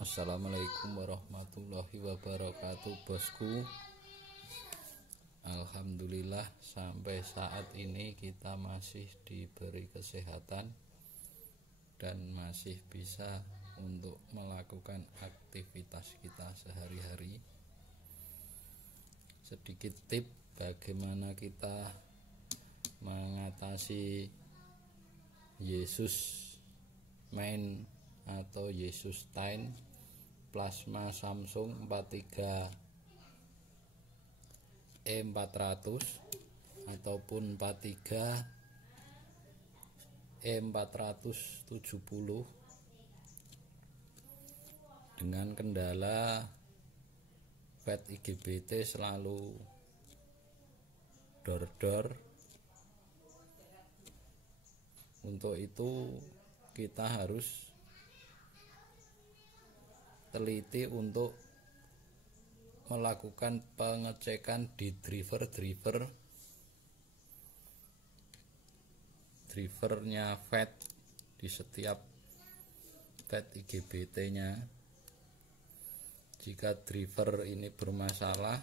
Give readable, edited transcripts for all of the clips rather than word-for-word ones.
Assalamualaikum warahmatullahi wabarakatuh, bosku. Alhamdulillah sampai saat ini kita masih diberi kesehatan dan masih bisa untuk melakukan aktivitas kita sehari-hari. Sedikit tip bagaimana kita mengatasi Yesus main atau Yesus Tain plasma Samsung 43E400 ataupun 43E470 dengan kendala FAT IGBT selalu dor-dor. Untuk itu kita harus teliti untuk melakukan pengecekan di drivernya FAT di setiap FAT IGBT nya. Jika driver ini bermasalah,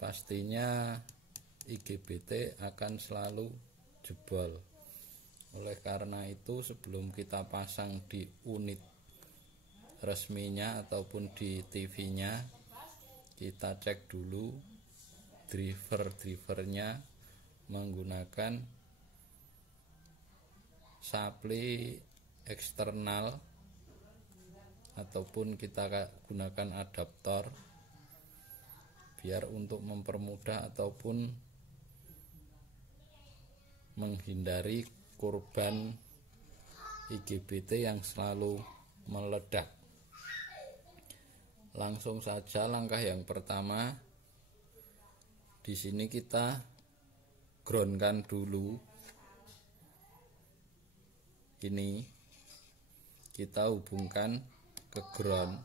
pastinya IGBT akan selalu jebol. Oleh karena itu, sebelum kita pasang di unit resminya ataupun di TV-nya, kita cek dulu drivernya menggunakan supply eksternal ataupun kita gunakan adaptor, biar untuk mempermudah ataupun menghindari korban IGBT yang selalu meledak. Langsung saja langkah yang pertama, di sini kita groundkan dulu. Ini kita hubungkan ke ground.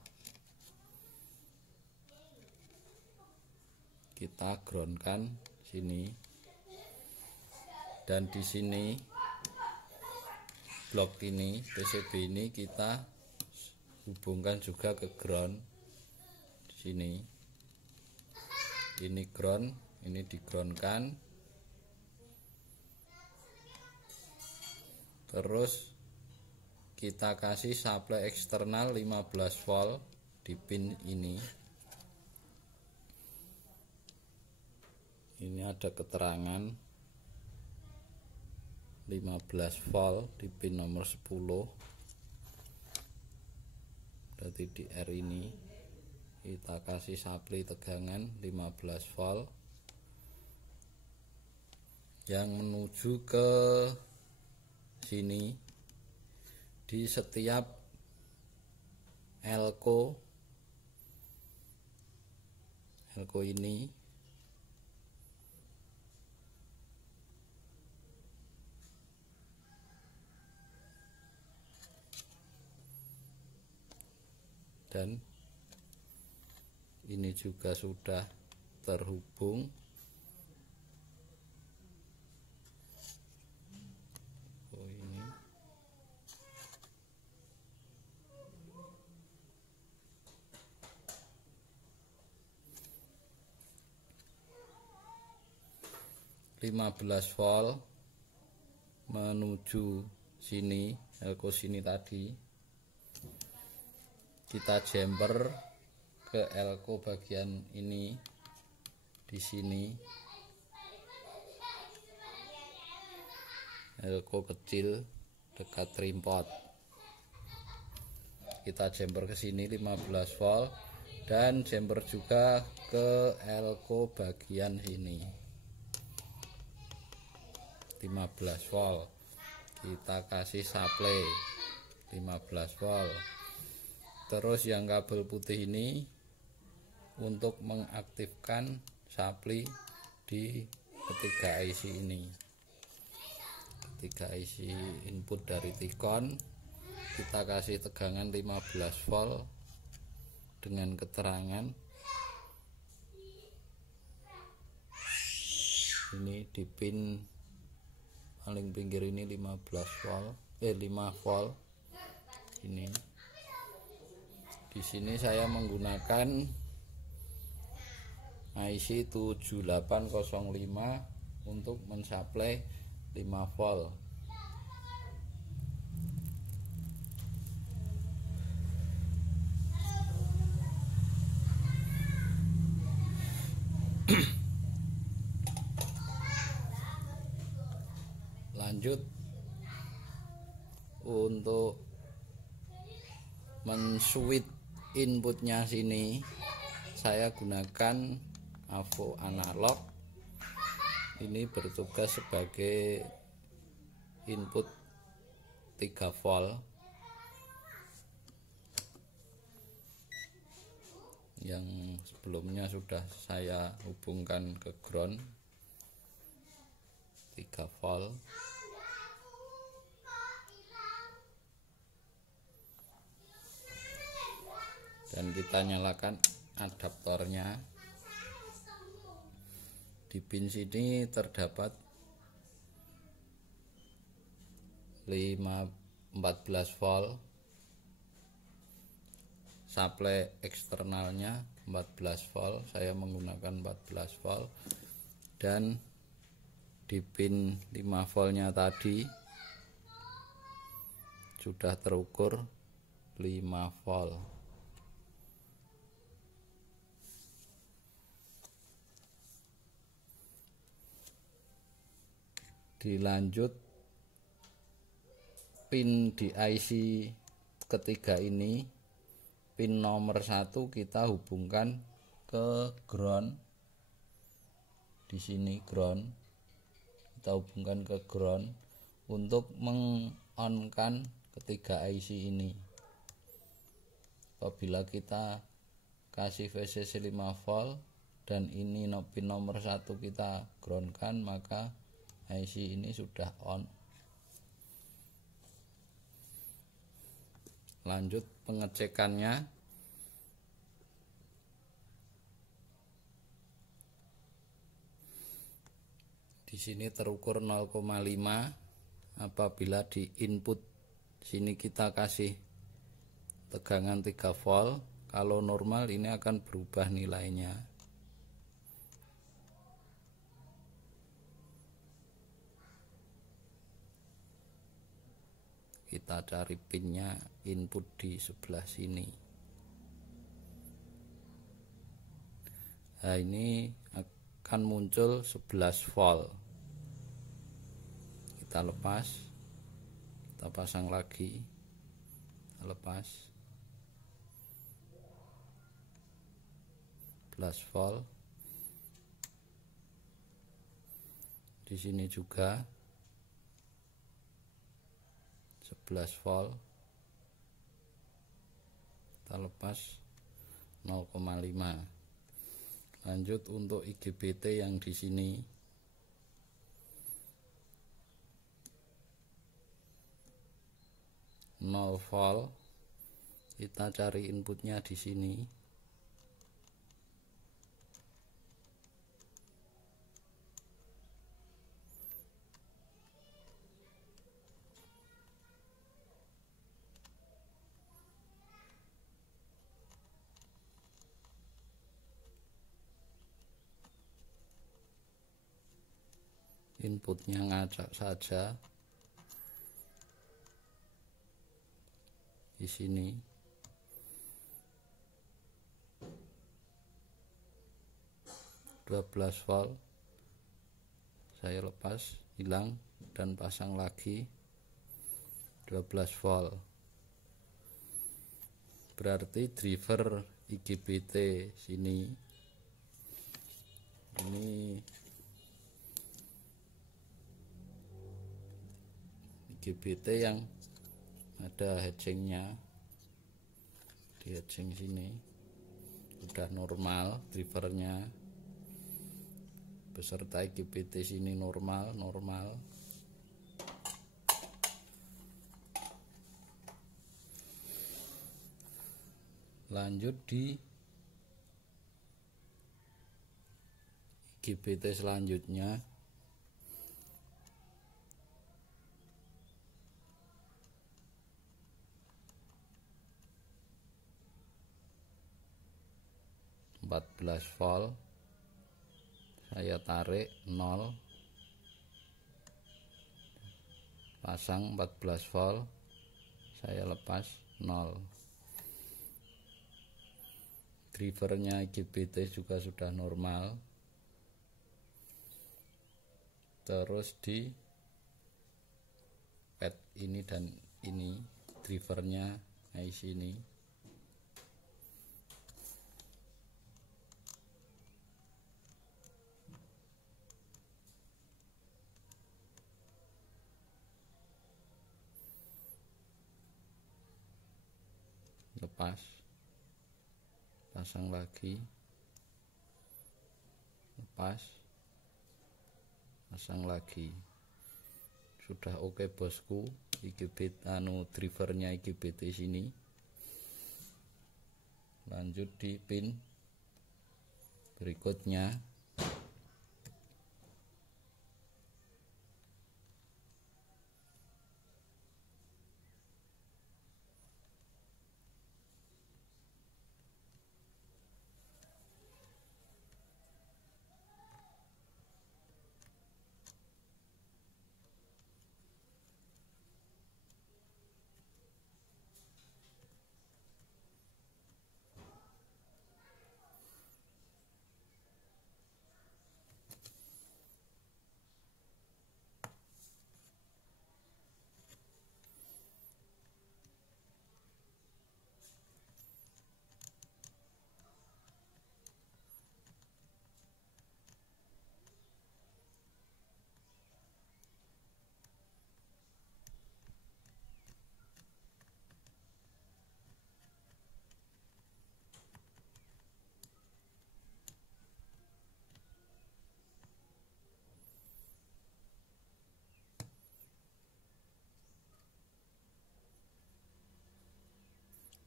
Kita groundkan sini. Dan di sini blok ini, PCB ini kita hubungkan juga ke ground. Di sini. Ini ground, ini di-groundkan. Terus kita kasih supply eksternal 15 volt di pin ini. Ini ada keterangan 15 volt di pin nomor 10. Berarti di R ini kita kasih supply tegangan 15 volt yang menuju ke sini. Di setiap elko ini dan ini juga sudah terhubung. Ini 15 volt menuju sini, elko sini tadi. Kita jumper ke elko bagian ini di sini. Elko kecil dekat trimpot. Kita jumper ke sini 15 volt dan jumper juga ke elko bagian sini. 15 volt. Kita kasih supply 15 volt. Terus yang kabel putih ini untuk mengaktifkan supply di ketiga IC ini. Ketiga IC input dari Ticon, kita kasih tegangan 15 volt dengan keterangan ini di pin paling pinggir ini 5 volt. ini. Di sini saya menggunakan IC 7805 untuk mensuplai 5 volt. Lanjut untuk menswitch inputnya sini, saya gunakan AVO analog. Ini bertugas sebagai input 3 volt yang sebelumnya sudah saya hubungkan ke ground 3 volt. Dan kita nyalakan adaptornya. Di pin sini terdapat 14 volt, supply eksternalnya 14 volt, saya menggunakan 14 volt, dan di pin 5 voltnya tadi sudah terukur 5 volt. Dilanjut pin di IC ketiga ini, pin nomor 1 kita hubungkan ke ground. Di sini ground, kita hubungkan ke ground untuk mengonkan ketiga IC ini. Apabila kita kasih VCC 5 volt dan ini pin nomor 1 kita groundkan, maka IC ini sudah on. Lanjut pengecekannya. Di sini terukur 0,5. Apabila di input sini kita kasih tegangan 3 volt, kalau normal ini akan berubah nilainya. Kita cari pinnya, input di sebelah sini. Nah, ini akan muncul 11 volt. Kita lepas, kita pasang lagi, kita lepas, 11 volt. Di sini juga 11 volt, kita lepas 0,5. Lanjut untuk IGBT yang di sini, nol volt, kita cari inputnya di sini. Inputnya ngacak saja di sini. Dua 12 volt, saya lepas, hilang, dan pasang lagi 12 volt. Berarti driver IGBT sini ini IGBT yang ada hedgingnya, di hedging sini udah normal drivernya, beserta IGBT sini normal. Lanjut di IGBT selanjutnya. 14 volt, saya tarik 0, pasang 14 volt, saya lepas 0. Drivernya IGBT juga sudah normal. Terus di pad ini dan ini drivernya IC ini lepas, pasang lagi, lepas, pasang lagi. Sudah oke bosku, IGBT drivernya IGBT sini. Lanjut di pin berikutnya.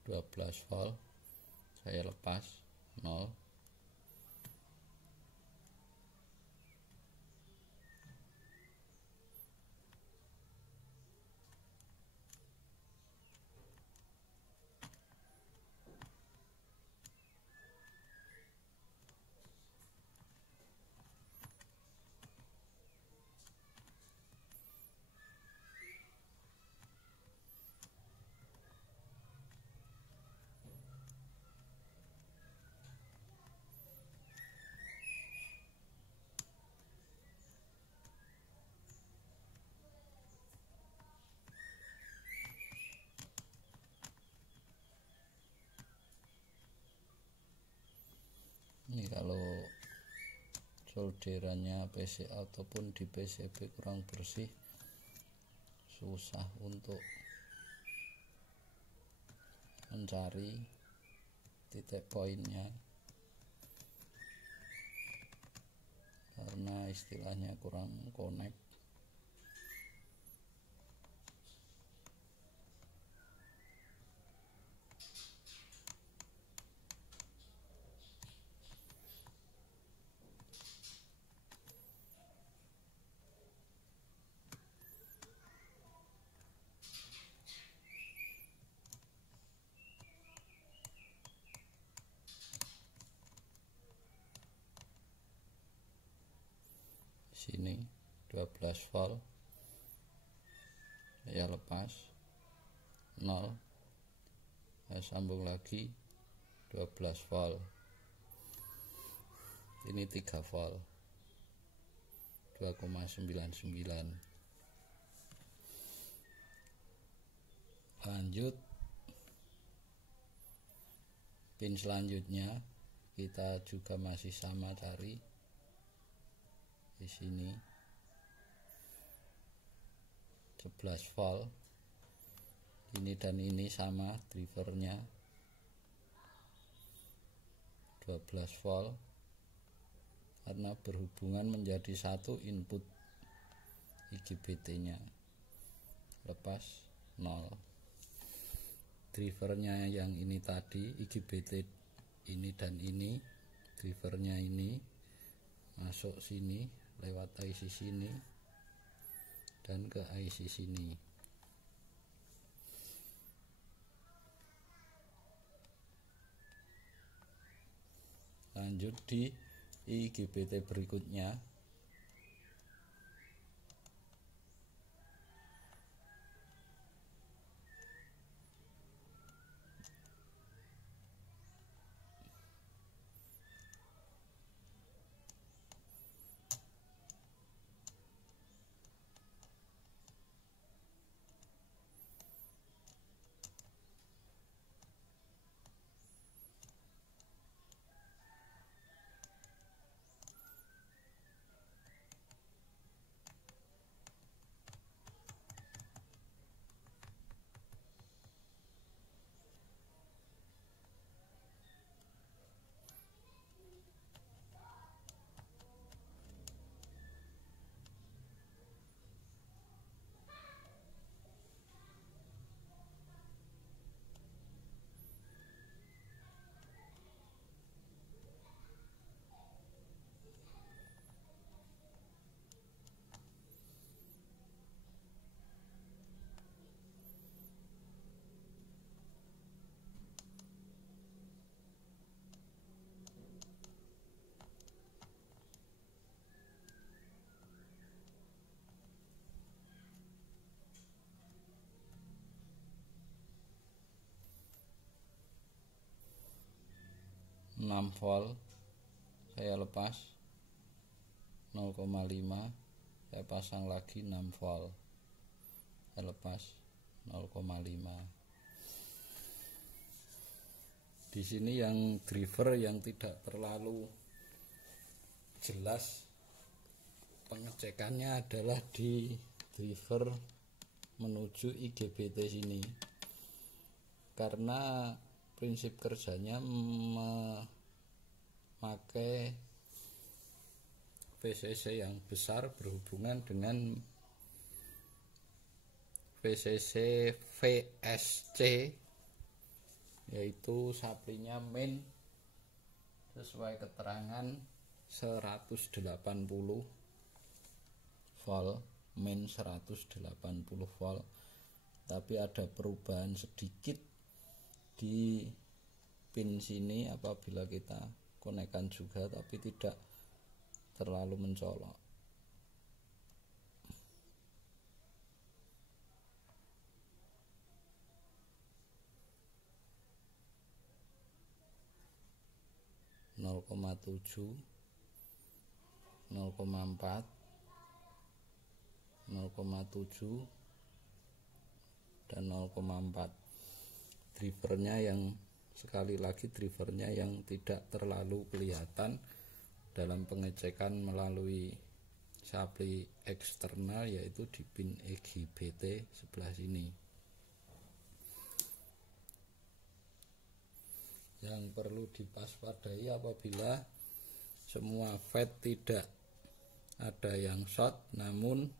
.12 volt, saya lepas 0. Ini kalau solderannya PC ataupun di PCB kurang bersih, susah untuk mencari titik poinnya karena istilahnya kurang connect. Sini 12 volt, saya lepas 0, saya sambung lagi 12 volt, ini 3 volt 2,99. Lanjut pin selanjutnya kita juga masih sama cari di sini 11 volt, ini dan ini sama drivernya 12 volt karena berhubungan menjadi satu input IGBT nya. Lepas 0. Drivernya yang ini tadi IGBT ini dan ini, drivernya ini masuk sini lewat IC sini dan ke IC sini. lanjut di IGBT berikutnya. Enam volt saya lepas 0,5, saya pasang lagi 6 volt, saya lepas 0,5. Di sini yang driver yang tidak terlalu jelas pengecekannya adalah di driver menuju IGBT sini, karena prinsip kerjanya memakai VCC yang besar berhubungan dengan VCC VSC, yaitu saplinya main sesuai keterangan 180 volt, main 180 volt, tapi ada perubahan sedikit di pin sini apabila kita konekkan juga, tapi tidak terlalu mencolok. Nol koma 7, 0,4, 0,7 dan 0,4. Drivernya yang sekali lagi drivernya yang tidak terlalu kelihatan dalam pengecekan melalui sapli eksternal, yaitu di pin IGBT sebelah sini. Yang perlu diwaspadai apabila semua FET tidak ada yang short, namun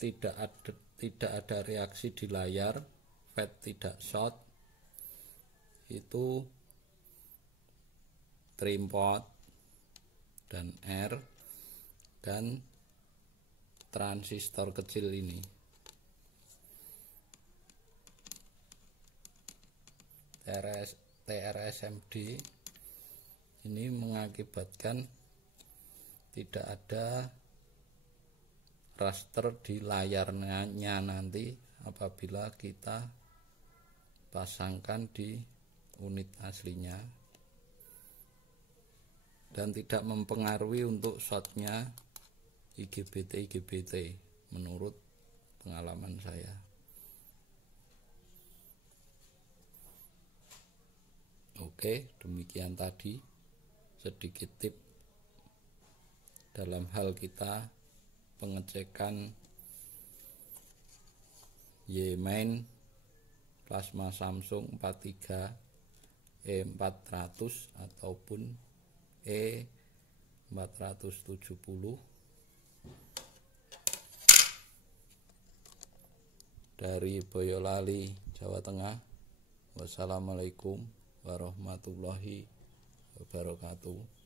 tidak ada reaksi di layar, FET tidak short, itu trim pot dan R dan transistor kecil ini. TRSMD ini mengakibatkan tidak ada raster di layarnya nanti apabila kita pasangkan di unit aslinya, dan tidak mempengaruhi untuk shortnya IGBT menurut pengalaman saya. Oke, demikian tadi sedikit tip dalam hal kita pengecekan Y-main plasma Samsung 43E400 ataupun E470 dari Boyolali, Jawa Tengah. Wassalamualaikum warahmatullahi wabarakatuh.